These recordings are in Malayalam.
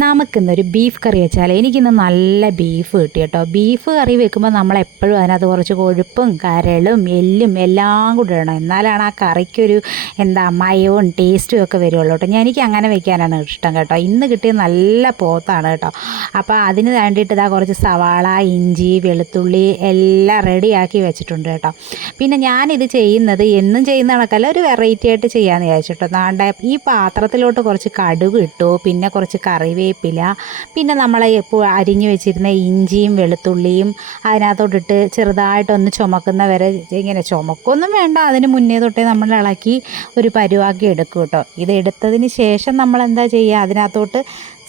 നമുക്കിന്നൊരു ബീഫ് കറി വെച്ചാൽ എനിക്കിന്ന് നല്ല ബീഫ് കിട്ടി കേട്ടോ. ബീഫ് കറി വെക്കുമ്പോൾ നമ്മൾ എപ്പോഴും അതിനകത്ത് കുറച്ച് കൊഴുപ്പും കരളും എല്ലും എല്ലാം കൂടെ ഇടണം. എന്നാലാണ് ആ കറിക്കൊരു എന്താ മയവും ടേസ്റ്റും ഒക്കെ വരുള്ളൂ കേട്ടോ. ഞാൻ എനിക്ക് അങ്ങനെ വെക്കാനാണ് ഇഷ്ടം കേട്ടോ. ഇന്ന് കിട്ടിയ നല്ല പോത്താണ് കേട്ടോ. അപ്പോൾ അതിന് വേണ്ടിയിട്ട് ഇതാ കുറച്ച് സവാള ഇഞ്ചി വെളുത്തുള്ളി എല്ലാം റെഡിയാക്കി വെച്ചിട്ടുണ്ട് കേട്ടോ. പിന്നെ ഞാനിത് ചെയ്യുന്നത് എന്നും ചെയ്യുന്ന കണക്കല്ല ഒരു വെറൈറ്റി ആയിട്ട് ചെയ്യാമെന്ന് വിചാരിച്ചിട്ടോ. നാണ്ട ഈ പാത്രത്തിലോട്ട് കുറച്ച് കടുക് ഇട്ടു പിന്നെ കുറച്ച് കറിവേപ്പില പിന്നെ നമ്മൾ എപ്പോൾ അരിഞ്ഞു വെച്ചിരുന്ന ഇഞ്ചിയും വെളുത്തുള്ളിയും അതിനകത്തോട്ടിട്ട് ചെറുതായിട്ടൊന്ന് ചുമക്കുന്ന വരെ ഇങ്ങനെ ചുമക്കൊന്നും വേണ്ട. അതിന് മുന്നേ തൊട്ടേ നമ്മൾ ഇളക്കി ഒരു പരുവാക്കി എടുക്കും കേട്ടോ. ഇത് എടുത്തതിന് ശേഷം നമ്മൾ എന്താ ചെയ്യുക? അതിനകത്തോട്ട്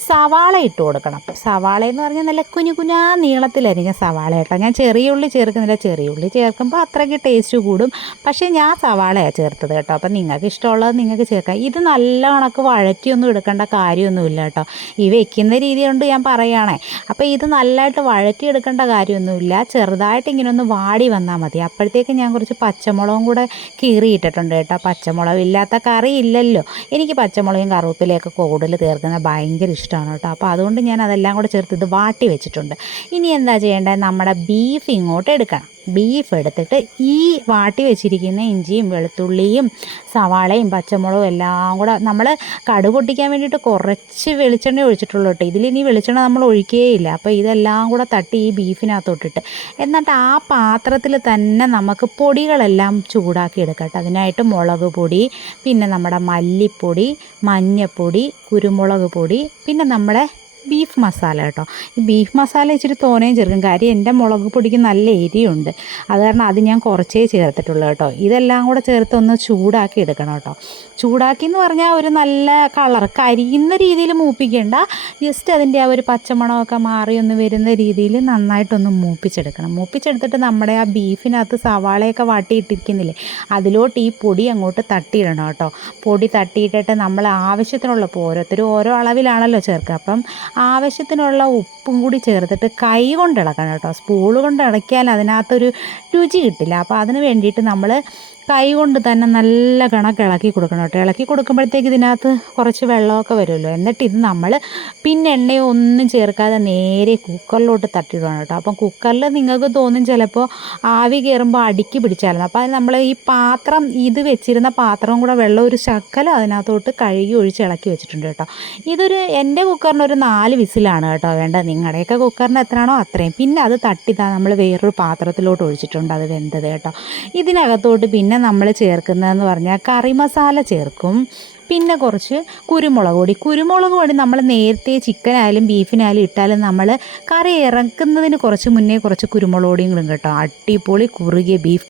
സവാള ഇട്ട് കൊടുക്കണം. സവാള എന്ന് പറഞ്ഞാൽ നല്ല കുഞ്ഞു കുഞ്ഞാ നീളത്തിലരിഞ്ഞ സവാള കേട്ടോ. ഞാൻ ചെറിയ ഉള്ളി ചേർക്കുന്നില്ല ചെറിയ ഉള്ളി ചേർക്കുമ്പോൾ അത്രയ്ക്ക് ടേസ്റ്റ് കൂടും. പക്ഷേ ഞാൻ സവാളയാണ് ചേർത്തത് കേട്ടോ. അപ്പം നിങ്ങൾക്ക് ഇഷ്ടമുള്ളത് നിങ്ങൾക്ക് ചേർക്കാം. ഇത് നല്ല കണക്ക് വഴറ്റിയൊന്നും എടുക്കേണ്ട കാര്യമൊന്നുമില്ല കേട്ടോ. ഈ വെക്കുന്ന രീതി കൊണ്ട് ഞാൻ പറയുകയാണേ അപ്പോൾ ഇത് നല്ലതായിട്ട് വഴറ്റി എടുക്കേണ്ട കാര്യമൊന്നുമില്ല. ചെറുതായിട്ട് ഇങ്ങനെ ഒന്ന് വാടി വന്നാൽ മതി. അപ്പോഴത്തേക്ക് ഞാൻ കുറച്ച് പച്ചമുളകും കൂടെ കീറിയിട്ടിട്ടുണ്ട് കേട്ടോ. പച്ചമുളക് ഇല്ലാത്ത കറി ഇല്ലല്ലോ. എനിക്ക് പച്ചമുളകും കറുവപ്പിലയൊക്കെ കൂടുതൽ തീർക്കുന്ന ഭയങ്കര ഇഷ്ടമാണ് കേട്ടോ. അപ്പോൾ അതുകൊണ്ട് ഞാൻ അതെല്ലാം കൂടെ ചേർത്ത് ഇത് വാട്ടി വെച്ചിട്ടുണ്ട്. ഇനി എന്താ ചെയ്യേണ്ടത്? നമ്മുടെ ബീഫ് ഇങ്ങോട്ട് എടുക്കണം. ബീഫ് എടുത്തിട്ട് ഈ വാട്ടി വെച്ചിരിക്കുന്ന ഇഞ്ചിയും വെളുത്തുള്ളിയും സവാളയും പച്ചമുളകും എല്ലാം കൂടെ നമ്മൾ കടു പൊട്ടിക്കാൻ വേണ്ടിയിട്ട് കുറച്ച് വെളിച്ചെണ്ണ ഒഴിച്ചിട്ടുള്ളൂ കേട്ടോ. ഇതിലിനി വെളിച്ചെണ്ണ നമ്മൾ ഒഴിക്കുകയില്ല അപ്പോൾ ഇതെല്ലാം കൂടെ തട്ടി ഈ ബീഫിനകത്തോട്ടിട്ട്. എന്നിട്ട് ആ പാത്രത്തിൽ തന്നെ നമുക്ക് പൊടികളെല്ലാം ചൂടാക്കി എടുക്കട്ടെ അതിനായിട്ട് മുളക് പൊടി പിന്നെ നമ്മുടെ മല്ലിപ്പൊടി മഞ്ഞപ്പൊടി കുരുമുളക് പൊടി പിന്നെ നമ്മുടെ ബീഫ് മസാല കേട്ടോ. ഈ ബീഫ് മസാല ഇച്ചിരി തോനെയും ചേർക്കും. കാര്യം എന്റെ മുളക് പൊടിക്ക് നല്ല എരിയുണ്ട് അത് കാരണം അത് ഞാൻ കുറച്ചേ ചേർത്തിട്ടുള്ളൂ കേട്ടോ. ഇതെല്ലാം കൂടെ ചേർത്ത് ഒന്ന് ചൂടാക്കി എടുക്കണം കേട്ടോ. ചൂടാക്കി എന്ന് പറഞ്ഞാൽ ഒരു നല്ല കളർ കരിയുന്ന രീതിയിൽ മൂപ്പിക്കേണ്ട. ജസ്റ്റ് അതിന്റെ ആ ഒരു പച്ചമണമൊക്കെ മാറി ഒന്ന് വരുന്ന രീതിയിൽ നന്നായിട്ടൊന്ന് മൂപ്പിച്ചെടുക്കണം. മൂപ്പിച്ചെടുത്തിട്ട് നമ്മുടെ ആ ബീഫിനകത്ത് സവാളയൊക്കെ വാട്ടിയിട്ടിരിക്കുന്നില്ലേ അതിലോട്ട് ഈ പൊടി അങ്ങോട്ട് തട്ടിയിടണം കേട്ടോ. പൊടി തട്ടിയിട്ടിട്ട് നമ്മൾ ആവശ്യത്തിനുള്ള ഓരോരുത്തരും ഓരോ അളവിലാണല്ലോ ചേർക്കുക. അപ്പം ആവശ്യത്തിനുള്ള ഉപ്പും കൂടി ചേർത്തിട്ട് കൈ കൊണ്ട് ഇളക്കണം കേട്ടോ. സ്പൂൾ കൊണ്ട് ഇളക്കിയാൽ അതിനകത്തൊരു രുചി കിട്ടില്ല. അപ്പോൾ അതിന് വേണ്ടിയിട്ട് നമ്മൾ കൈ കൊണ്ട് തന്നെ നല്ല കണക്ക് ഇളക്കി കൊടുക്കണം കേട്ടോ. ഇളക്കി കൊടുക്കുമ്പോഴത്തേക്ക് ഇതിനകത്ത് കുറച്ച് വെള്ളമൊക്കെ വരുമല്ലോ. എന്നിട്ട് ഇത് നമ്മൾ പിന്നെ എണ്ണയോ ഒന്നും ചേർക്കാതെ നേരെ കുക്കറിലോട്ട് തട്ടിയിടണം കേട്ടോ. അപ്പം കുക്കറിൽ നിങ്ങൾക്ക് തോന്നും ചിലപ്പോൾ ആവി കയറുമ്പോൾ അടുക്കി പിടിച്ചാലും അപ്പോൾ അത് നമ്മൾ ഈ പാത്രം ഇത് വെച്ചിരുന്ന പാത്രവും കൂടെ വെള്ളം ഒരു ശക്കലം അതിനകത്തോട്ട് കഴുകി ഒഴിച്ച് ഇളക്കി വെച്ചിട്ടുണ്ട് കേട്ടോ. ഇതൊരു എന്റെ കുക്കറിന് ഒരു നാല് വിസിലാണ് കേട്ടോ വേണ്ടത്. നിങ്ങളുടെയൊക്കെ കുക്കറിന് എത്രയാണോ അത്രയും. പിന്നെ അത് തട്ടിതാ നമ്മൾ വേറൊരു പാത്രത്തിലോട്ട് ഒഴിച്ചിട്ടുണ്ട് അത് വെന്തത് കേട്ടോ. ഇതിനകത്തോട്ട് പിന്നെ നമ്മൾ ചേർക്കുന്നതെന്ന് പറഞ്ഞാൽ കറി മസാല ചേർക്കും. പിന്നെ കുറച്ച് കുരുമുളക് പൊടി. കുരുമുളക് പൊടി നമ്മൾ നേരത്തെ ചിക്കനായാലും ബീഫിനായാലും ഇട്ടാലും നമ്മൾ കറി ഇറക്കുന്നതിന് കുറച്ച് മുന്നേ കുറച്ച് കുരുമുളക് പൊടിയും കൂടെ കേട്ടോ. അടിപൊളി കുറുകിയ ബീഫ്.